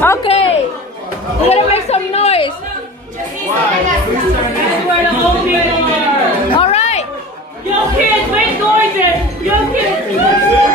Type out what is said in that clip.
Okay. We're gonna make some noise. All right. Yo kids, make noises! Yo kids!